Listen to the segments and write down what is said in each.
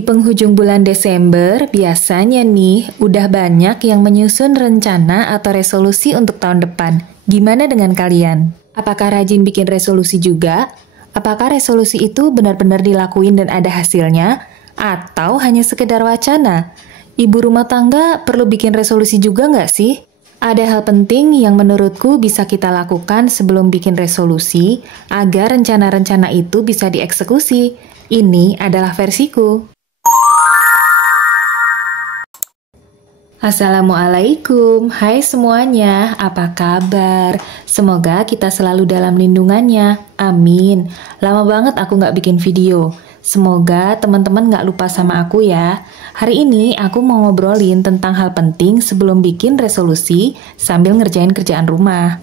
Di penghujung bulan Desember, biasanya nih udah banyak yang menyusun rencana atau resolusi untuk tahun depan. Gimana dengan kalian? Apakah rajin bikin resolusi juga? Apakah resolusi itu benar-benar dilakuin dan ada hasilnya? Atau hanya sekedar wacana? Ibu rumah tangga perlu bikin resolusi juga nggak sih? Ada hal penting yang menurutku bisa kita lakukan sebelum bikin resolusi agar rencana-rencana itu bisa dieksekusi. Ini adalah versiku. Assalamualaikum, hai semuanya, apa kabar? Semoga kita selalu dalam lindungannya, amin. Lama banget aku nggak bikin video. Semoga teman-teman nggak lupa sama aku ya. Hari ini aku mau ngobrolin tentang hal penting sebelum bikin resolusi sambil ngerjain kerjaan rumah.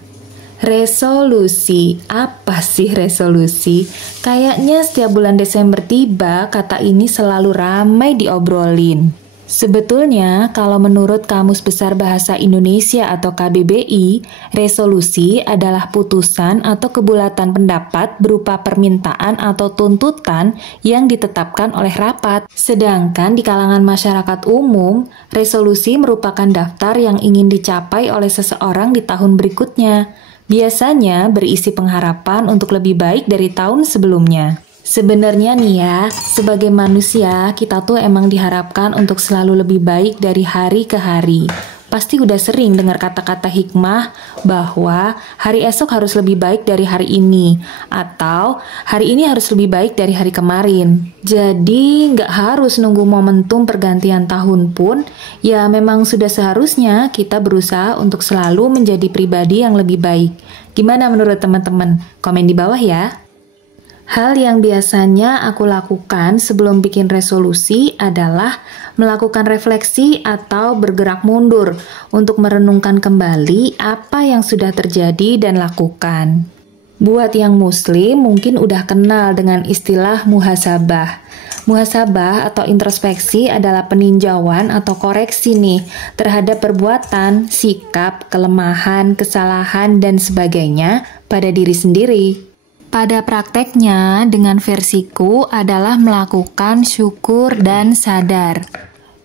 Resolusi, apa sih resolusi? Kayaknya setiap bulan Desember tiba, kata ini selalu ramai diobrolin. Sebetulnya, kalau menurut Kamus Besar Bahasa Indonesia atau KBBI, resolusi adalah putusan atau kebulatan pendapat berupa permintaan atau tuntutan yang ditetapkan oleh rapat. Sedangkan di kalangan masyarakat umum, resolusi merupakan daftar yang ingin dicapai oleh seseorang di tahun berikutnya. Biasanya berisi pengharapan untuk lebih baik dari tahun sebelumnya. Sebenarnya nih ya, sebagai manusia, kita tuh emang diharapkan untuk selalu lebih baik dari hari ke hari. Pasti udah sering dengar kata-kata hikmah bahwa hari esok harus lebih baik dari hari ini, atau hari ini harus lebih baik dari hari kemarin. Jadi, nggak harus nunggu momentum pergantian tahun pun, ya memang sudah seharusnya kita berusaha untuk selalu menjadi pribadi yang lebih baik. Gimana menurut teman-teman? Komen di bawah ya. Hal yang biasanya aku lakukan sebelum bikin resolusi adalah melakukan refleksi atau bergerak mundur untuk merenungkan kembali apa yang sudah terjadi dan lakukan. Buat yang muslim mungkin udah kenal dengan istilah muhasabah. Muhasabah atau introspeksi adalah peninjauan atau koreksi nih terhadap perbuatan, sikap, kelemahan, kesalahan, dan sebagainya pada diri sendiri. Pada prakteknya, dengan versiku adalah melakukan syukur dan sadar.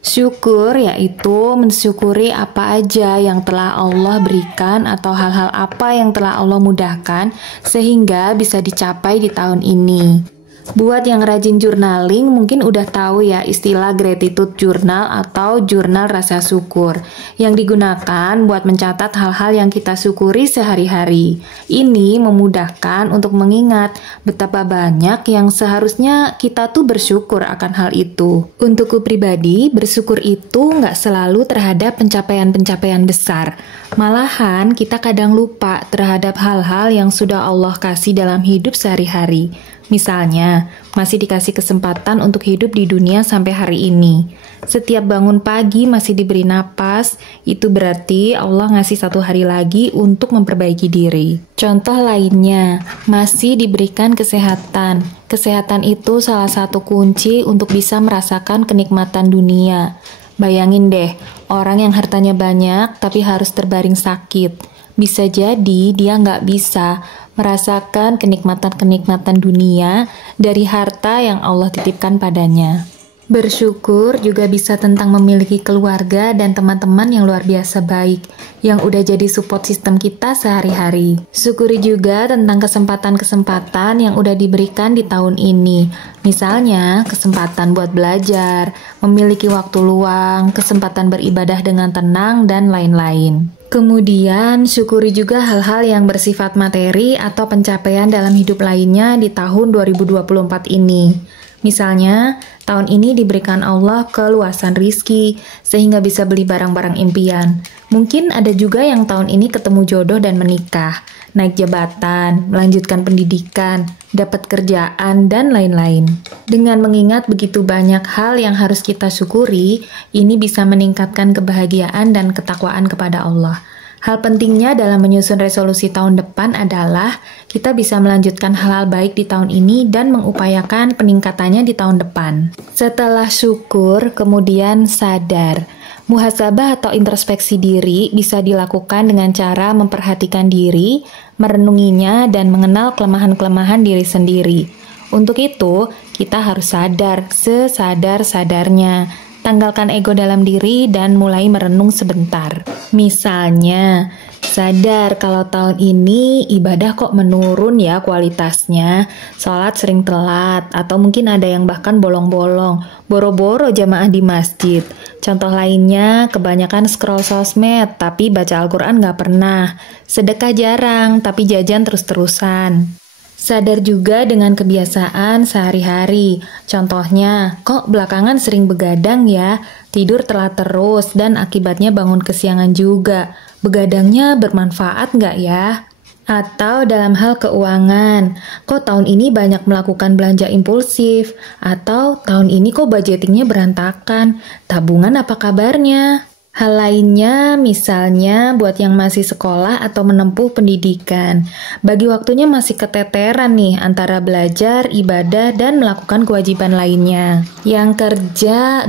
Syukur yaitu mensyukuri apa aja yang telah Allah berikan atau hal-hal apa yang telah Allah mudahkan sehingga bisa dicapai di tahun ini. Buat yang rajin journaling mungkin udah tahu ya istilah gratitude journal atau jurnal rasa syukur yang digunakan buat mencatat hal-hal yang kita syukuri sehari-hari. Ini memudahkan untuk mengingat betapa banyak yang seharusnya kita tuh bersyukur akan hal itu. Untukku pribadi, bersyukur itu nggak selalu terhadap pencapaian-pencapaian besar. Malahan kita kadang lupa terhadap hal-hal yang sudah Allah kasih dalam hidup sehari-hari. Misalnya, masih dikasih kesempatan untuk hidup di dunia sampai hari ini. Setiap bangun pagi masih diberi napas, itu berarti Allah ngasih satu hari lagi untuk memperbaiki diri. Contoh lainnya, masih diberikan kesehatan. Kesehatan itu salah satu kunci untuk bisa merasakan kenikmatan dunia. Bayangin deh, orang yang hartanya banyak tapi harus terbaring sakit. Bisa jadi dia nggak bisa merasakan kenikmatan-kenikmatan dunia dari harta yang Allah titipkan padanya. Bersyukur juga bisa tentang memiliki keluarga dan teman-teman yang luar biasa baik, yang udah jadi support sistem kita sehari-hari. Syukuri juga tentang kesempatan-kesempatan yang udah diberikan di tahun ini. Misalnya, kesempatan buat belajar, memiliki waktu luang, kesempatan beribadah dengan tenang, dan lain-lain. Kemudian, syukuri juga hal-hal yang bersifat materi atau pencapaian dalam hidup lainnya di tahun 2024 ini. Misalnya, tahun ini diberikan Allah keluasan rizki, sehingga bisa beli barang-barang impian. Mungkin ada juga yang tahun ini ketemu jodoh dan menikah, naik jabatan, melanjutkan pendidikan, dapat kerjaan, dan lain-lain. Dengan mengingat begitu banyak hal yang harus kita syukuri, ini bisa meningkatkan kebahagiaan dan ketakwaan kepada Allah. Hal pentingnya dalam menyusun resolusi tahun depan adalah kita bisa melanjutkan hal-hal baik di tahun ini dan mengupayakan peningkatannya di tahun depan. Setelah syukur, kemudian sadar. Muhasabah atau introspeksi diri bisa dilakukan dengan cara memperhatikan diri, merenunginya, dan mengenal kelemahan-kelemahan diri sendiri. Untuk itu, kita harus sadar sesadar-sadarnya. Tanggalkan ego dalam diri dan mulai merenung sebentar. Misalnya, sadar kalau tahun ini ibadah kok menurun ya kualitasnya. Sholat sering telat, atau mungkin ada yang bahkan bolong-bolong. Boro-boro jamaah di masjid. Contoh lainnya, kebanyakan scroll sosmed, tapi baca Al-Quran nggak pernah. Sedekah jarang, tapi jajan terus-terusan. Sadar juga dengan kebiasaan sehari-hari. Contohnya, kok belakangan sering begadang ya? Tidur telat terus dan akibatnya bangun kesiangan juga. Begadangnya bermanfaat nggak ya? Atau dalam hal keuangan, kok tahun ini banyak melakukan belanja impulsif? Atau tahun ini kok budgetingnya berantakan? Tabungan apa kabarnya? Hal lainnya, misalnya buat yang masih sekolah atau menempuh pendidikan, bagi waktunya masih keteteran nih antara belajar, ibadah, dan melakukan kewajiban lainnya. Yang kerja,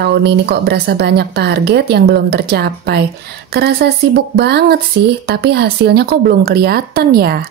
tahun ini kok berasa banyak target yang belum tercapai. Kerasa sibuk banget sih, tapi hasilnya kok belum kelihatan ya.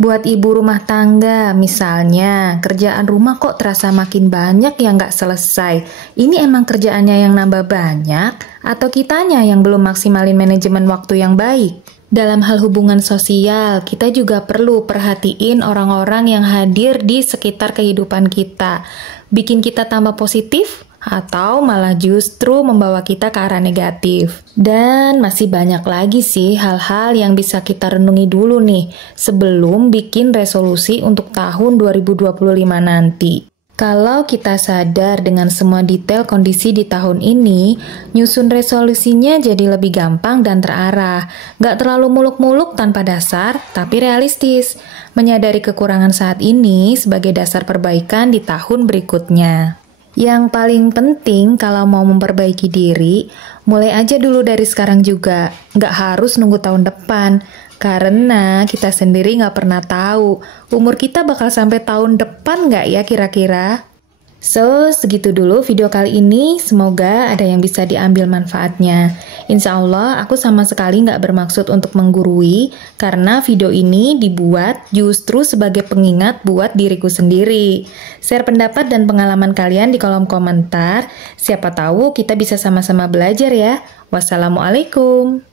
Buat ibu rumah tangga, misalnya, kerjaan rumah kok terasa makin banyak yang nggak selesai. Ini emang kerjaannya yang nambah banyak, atau kitanya yang belum maksimalin manajemen waktu yang baik? Dalam hal hubungan sosial, kita juga perlu perhatiin orang-orang yang hadir di sekitar kehidupan kita. Bikin kita tambah positif, atau malah justru membawa kita ke arah negatif. Dan masih banyak lagi sih hal-hal yang bisa kita renungi dulu nih sebelum bikin resolusi untuk tahun 2025 nanti. Kalau kita sadar dengan semua detail kondisi di tahun ini, nyusun resolusinya jadi lebih gampang dan terarah. Nggak terlalu muluk-muluk tanpa dasar, tapi realistis. Menyadari kekurangan saat ini sebagai dasar perbaikan di tahun berikutnya. Yang paling penting kalau mau memperbaiki diri, mulai aja dulu dari sekarang juga. Nggak harus nunggu tahun depan. Karena kita sendiri nggak pernah tahu umur kita bakal sampai tahun depan nggak ya kira-kira. So, segitu dulu video kali ini. Semoga ada yang bisa diambil manfaatnya. Insya Allah, aku sama sekali nggak bermaksud untuk menggurui, karena video ini dibuat justru sebagai pengingat buat diriku sendiri. Share pendapat dan pengalaman kalian di kolom komentar. Siapa tahu kita bisa sama-sama belajar ya. Wassalamualaikum.